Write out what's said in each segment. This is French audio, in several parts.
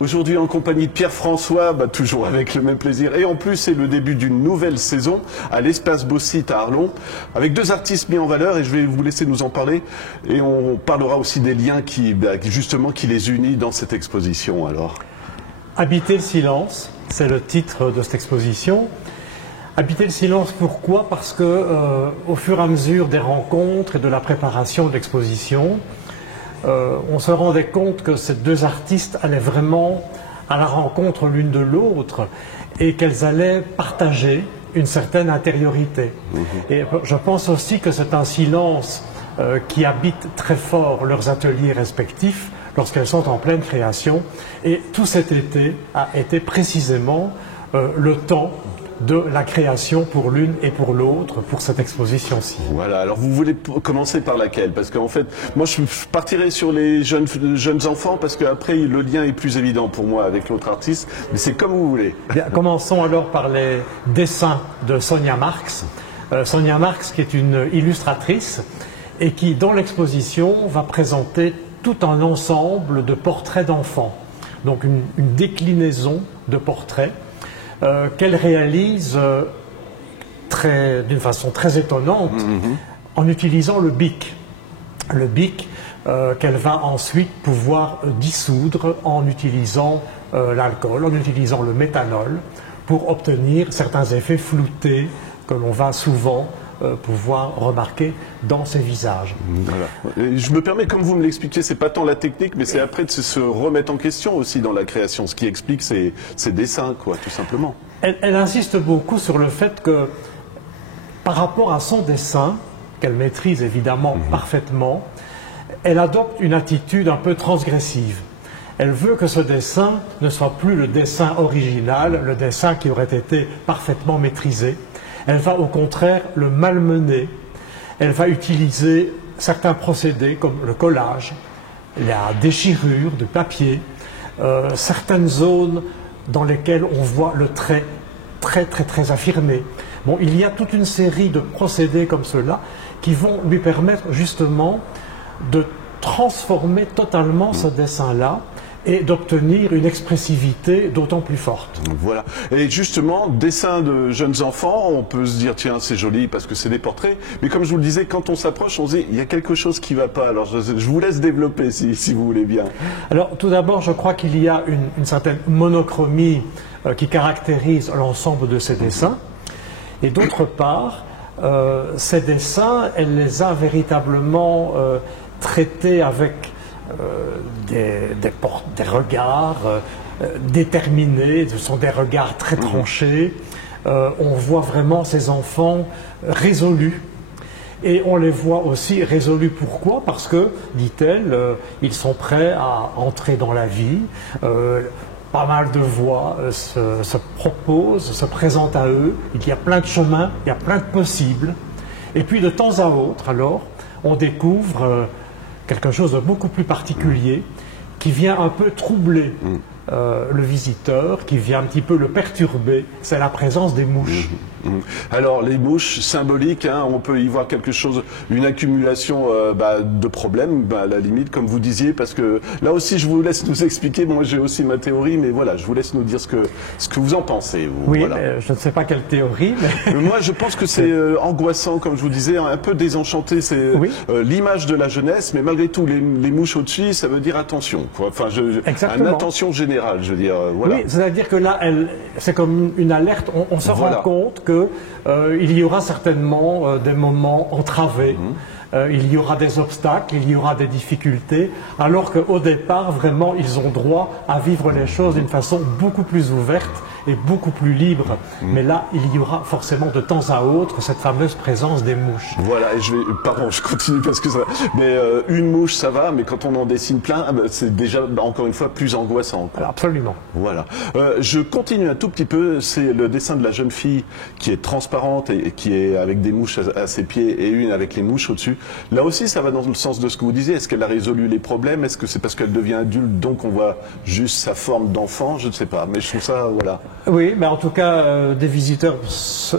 Aujourd'hui en compagnie de Pierre-François, toujours avec le même plaisir. Et en plus, c'est le début d'une nouvelle saison à l'Espace Beau-Site à Arlon, avec deux artistes mis en valeur, et je vais vous laisser nous en parler. Et on parlera aussi des liens justement qui les unissent dans cette exposition. Alors, Habiter le silence, c'est le titre de cette exposition. Habiter le silence, pourquoi? Parce que au fur et à mesure des rencontres et de la préparation de l'exposition, on se rendait compte que ces deux artistes allaient vraiment à la rencontre l'une de l'autre et qu'elles allaient partager une certaine intériorité. Et je pense aussi que c'est un silence qui habite très fort leurs ateliers respectifs lorsqu'elles sont en pleine création. Et tout cet été a été précisément le temps de la création pour l'une et pour l'autre, pour cette exposition-ci. Voilà, alors vous voulez commencer par laquelle? Parce qu'en fait, moi je partirai sur les jeunes enfants, parce qu'après le lien est plus évident pour moi avec l'autre artiste, mais c'est comme vous voulez. Bien, commençons alors par les dessins de Sonia Marx. Sonia Marx qui est une illustratrice et qui, dans l'exposition, va présenter tout un ensemble de portraits d'enfants. Donc une déclinaison de portraits qu'elle réalise d'une façon très étonnante en utilisant le bic. Le bic qu'elle va ensuite pouvoir dissoudre en utilisant l'alcool, en utilisant le méthanol, pour obtenir certains effets floutés que l'on va souvent pouvoir remarquer dans ces visages. Voilà. Et je me permets, comme vous me l'expliquez, c'est pas tant la technique, mais c'est après de se remettre en question aussi dans la création, ce qui explique ces dessins, quoi, tout simplement. Elle insiste beaucoup sur le fait que, par rapport à son dessin, qu'elle maîtrise évidemment parfaitement, elle adopte une attitude un peu transgressive. Elle veut que ce dessin ne soit plus le dessin original, le dessin qui aurait été parfaitement maîtrisé. Elle va au contraire le malmener. Elle va utiliser certains procédés comme le collage, la déchirure de papier, certaines zones dans lesquelles on voit le trait très affirmé. Bon, il y a toute une série de procédés comme cela qui vont lui permettre justement de transformer totalement ce dessin-là et d'obtenir une expressivité d'autant plus forte. Voilà. Et justement, dessin de jeunes enfants, on peut se dire, tiens, c'est joli parce que c'est des portraits, mais comme je vous le disais, quand on s'approche, on se dit, il y a quelque chose qui ne va pas. Alors, je vous laisse développer, si vous voulez bien. Alors, tout d'abord, je crois qu'il y a une certaine monochromie qui caractérise l'ensemble de ces dessins. Et d'autre part, ces dessins, elle les a véritablement traités avec des regards déterminés, ce sont des regards très tranchés. On voit vraiment ces enfants résolus. Et on les voit aussi résolus. Pourquoi? Parce que, dit-elle, ils sont prêts à entrer dans la vie. Pas mal de voix se proposent, se présentent à eux. Il y a plein de chemins, il y a plein de possibles. Et puis de temps à autre, alors, on découvre quelque chose de beaucoup plus particulier qui vient un peu troubler le visiteur, qui vient un petit peu le perturber, c'est la présence des mouches. Alors les mouches symboliques, hein, on peut y voir quelque chose, une accumulation de problèmes, à la limite, comme vous disiez, parce que là aussi je vous laisse nous expliquer, moi j'ai aussi ma théorie, mais voilà, je vous laisse nous dire ce que vous en pensez. Vous, oui, voilà. Mais je ne sais pas quelle théorie. Mais... moi je pense que c'est angoissant, comme je vous disais, un peu désenchanté, c'est l'image de la jeunesse, mais malgré tout, les mouches au-dessus, ça veut dire attention, quoi. Enfin, une attention générale, je veux dire. Voilà. Oui, c'est-à-dire que là, c'est comme une alerte, on se rend compte qu'il y aura certainement des moments entravés, il y aura des obstacles, il y aura des difficultés, alors qu'au départ, vraiment, ils ont droit à vivre les choses d'une façon beaucoup plus ouverte et beaucoup plus libre. Mais là, il y aura forcément de temps à autre cette fameuse présence des mouches. Voilà, et pardon, je continue parce que ça... Mais une mouche, ça va, mais quand on en dessine plein, c'est déjà, encore une fois, plus angoissant, quoi. Absolument. Voilà. Je continue un tout petit peu, c'est le dessin de la jeune fille qui est transparente et qui est avec des mouches à ses pieds et une avec les mouches au-dessus. Là aussi, ça va dans le sens de ce que vous disiez. Est-ce qu'elle a résolu les problèmes? Est-ce que c'est parce qu'elle devient adulte, donc on voit juste sa forme d'enfant? Je ne sais pas, mais je trouve ça, voilà. Oui, mais en tout cas, des visiteurs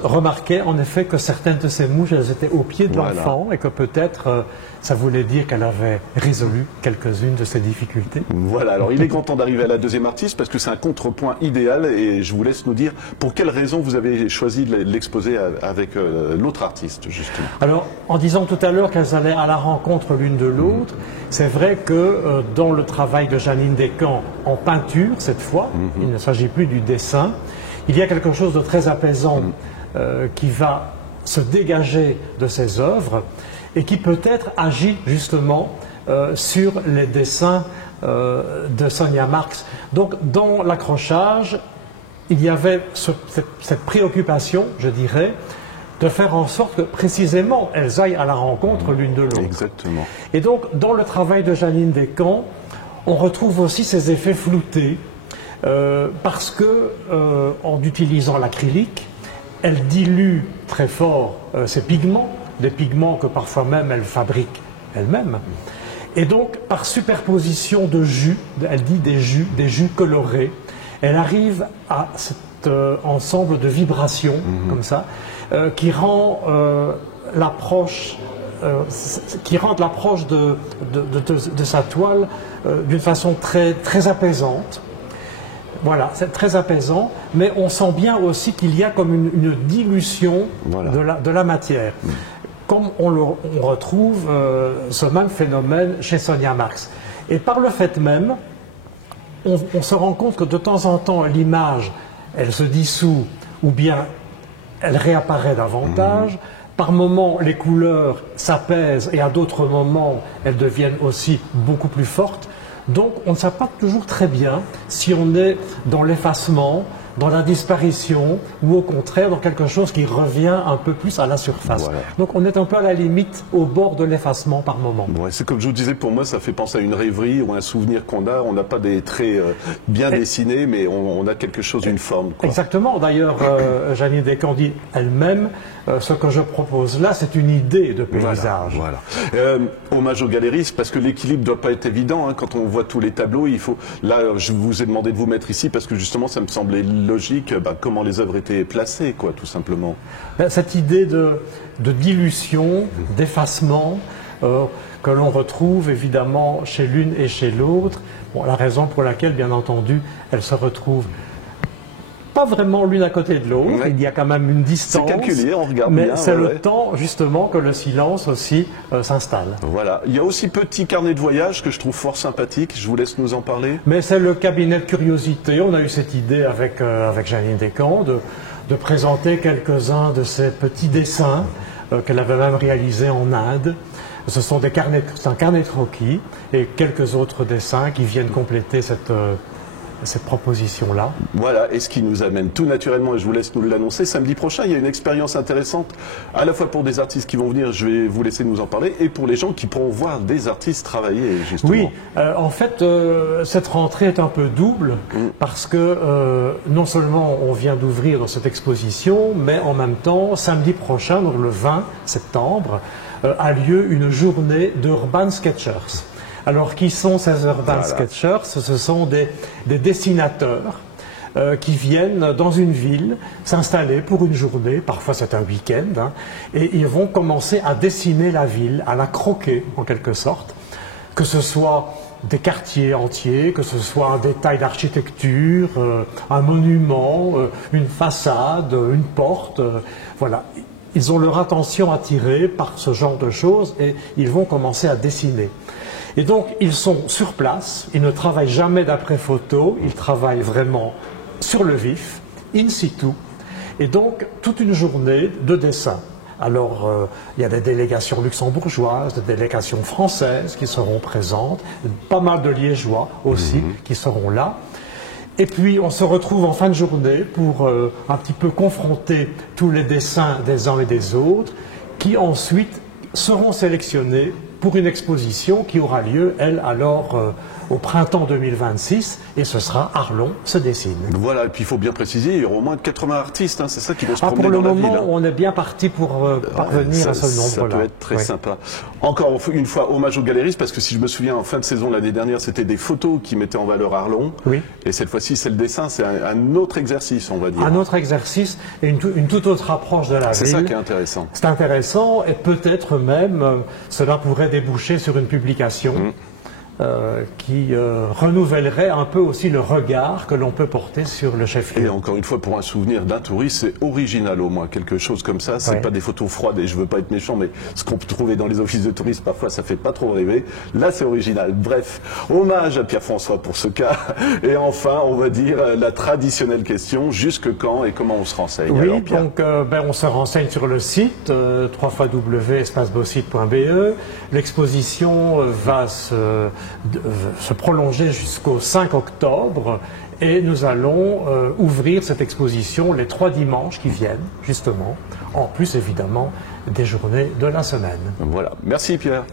remarquaient en effet que certaines de ces mouches, elles étaient au pied de l'enfant et que peut-être ça voulait dire qu'elle avait résolu quelques-unes de ses difficultés. Voilà, alors il est grand temps d'arriver à la deuxième artiste parce que c'est un contrepoint idéal et je vous laisse nous dire pour quelles raisons vous avez choisi de l'exposer avec l'autre artiste, justement. Alors, en disant tout à l'heure qu'elles allaient à la rencontre l'une de l'autre, c'est vrai que dans le travail de Jeannine Descamps en peinture, cette fois, il ne s'agit plus du dessin, il y a quelque chose de très apaisant qui va se dégager de ses œuvres et qui peut-être agit justement sur les dessins de Sonia Marx. Donc dans l'accrochage, il y avait cette préoccupation, je dirais, de faire en sorte que précisément elles aillent à la rencontre l'une de l'autre. Exactement. Et donc dans le travail de Jeannine Descamps, on retrouve aussi ces effets floutés parce que en utilisant l'acrylique, elle dilue très fort ses pigments, des pigments que parfois même elle fabrique elle-même. Et donc, par superposition de jus, elle dit des jus colorés, elle arrive à cet ensemble de vibrations, comme ça, qui rend l'approche de sa toile d'une façon très, très apaisante. Voilà, c'est très apaisant, mais on sent bien aussi qu'il y a comme une dilution de la matière. Comme on retrouve ce même phénomène chez Sonia Marx. Et par le fait même, on se rend compte que de temps en temps, l'image, elle se dissout, ou bien elle réapparaît davantage. Par moments, les couleurs s'apaisent, et à d'autres moments, elles deviennent aussi beaucoup plus fortes. Donc, on ne sait pas toujours très bien si on est dans l'effacement, dans la disparition, ou au contraire dans quelque chose qui revient un peu plus à la surface. Voilà. Donc on est un peu à la limite, au bord de l'effacement par moment. Ouais, c'est comme je vous disais, pour moi ça fait penser à une rêverie ou un souvenir qu'on a. On n'a pas des traits bien dessinés, mais on a quelque chose, une forme, quoi. Exactement. D'ailleurs, Jeannine Descamps dit elle-même, ce que je propose là, c'est une idée de paysage. Voilà. Hommage aux galeristes, parce que l'équilibre ne doit pas être évident. Hein, quand on voit tous les tableaux, il faut... Là, je vous ai demandé de vous mettre ici, parce que justement, ça me semblait logique, comment les œuvres étaient placées, quoi, tout simplement. Cette idée de dilution, d'effacement, que l'on retrouve évidemment chez l'une et chez l'autre. Bon, la raison pour laquelle, bien entendu, elles se retrouvent pas vraiment l'une à côté de l'autre, il y a quand même une distance. C'est calculé, on regarde mais bien. Mais c'est le temps, justement, que le silence aussi s'installe. Voilà. Il y a aussi Petit carnet de voyage que je trouve fort sympathique. Je vous laisse nous en parler. Mais c'est le cabinet de curiosité. On a eu cette idée avec Jeannine Descamps de présenter quelques-uns de ces petits dessins qu'elle avait même réalisés en Inde. Ce sont c'est un carnet de croquis et quelques autres dessins qui viennent compléter cette proposition-là. Voilà, et ce qui nous amène tout naturellement, et je vous laisse nous l'annoncer, samedi prochain, il y a une expérience intéressante, à la fois pour des artistes qui vont venir, je vais vous laisser nous en parler, et pour les gens qui pourront voir des artistes travailler, justement. Oui, en fait, cette rentrée est un peu double, parce que non seulement on vient d'ouvrir dans cette exposition, mais en même temps, samedi prochain, donc le 20 septembre, a lieu une journée d'Urban Sketchers. Alors, qui sont ces Urban Sketchers? Ce sont des dessinateurs qui viennent dans une ville s'installer pour une journée, parfois c'est un week-end, hein, et ils vont commencer à dessiner la ville, à la croquer en quelque sorte, que ce soit des quartiers entiers, que ce soit un détail d'architecture, un monument, une façade, une porte, voilà. Ils ont leur attention attirée par ce genre de choses et ils vont commencer à dessiner. Et donc, ils sont sur place, ils ne travaillent jamais d'après photo, ils travaillent vraiment sur le vif, in situ, et donc toute une journée de dessin. Alors, il y a des délégations luxembourgeoises, des délégations françaises qui seront présentes, pas mal de liégeois aussi qui seront là. Et puis, on se retrouve en fin de journée pour un petit peu confronter tous les dessins des uns et des autres, qui ensuite seront sélectionnés pour une exposition qui aura lieu, elle, alors, au printemps 2026, et ce sera Arlon se dessine. Voilà, et puis il faut bien préciser, il y aura au moins 80 artistes, hein, c'est ça qui vont se promener pour le dans la moment, ville. Hein. On est bien parti pour parvenir à ce nombre-là. Ça peut être très sympa. Encore une fois, hommage aux galéristes, parce que si je me souviens, en fin de saison l'année dernière, c'était des photos qui mettaient en valeur Arlon. Oui. Et cette fois-ci, c'est le dessin, c'est un autre exercice, on va dire. Un autre exercice et une toute autre approche de la ville. C'est ça qui est intéressant. C'est intéressant et peut-être même cela pourrait déboucher sur une publication qui renouvellerait un peu aussi le regard que l'on peut porter sur le chef-lieu. Et encore une fois, pour un souvenir d'un touriste, c'est original au moins, quelque chose comme ça. C'est pas des photos froides, et je veux pas être méchant, mais ce qu'on peut trouver dans les offices de tourisme, parfois, ça fait pas trop rêver. Là, c'est original. Bref, hommage à Pierre-François pour ce cas. Et enfin, on va dire la traditionnelle question, jusque quand et comment on se renseigne? Oui, alors, Pierre? donc on se renseigne sur le site www.espacebosite.be. L'exposition va se prolonger jusqu'au 5 octobre et nous allons ouvrir cette exposition les 3 dimanches qui viennent, justement, en plus évidemment des journées de la semaine. Voilà. Merci Pierre.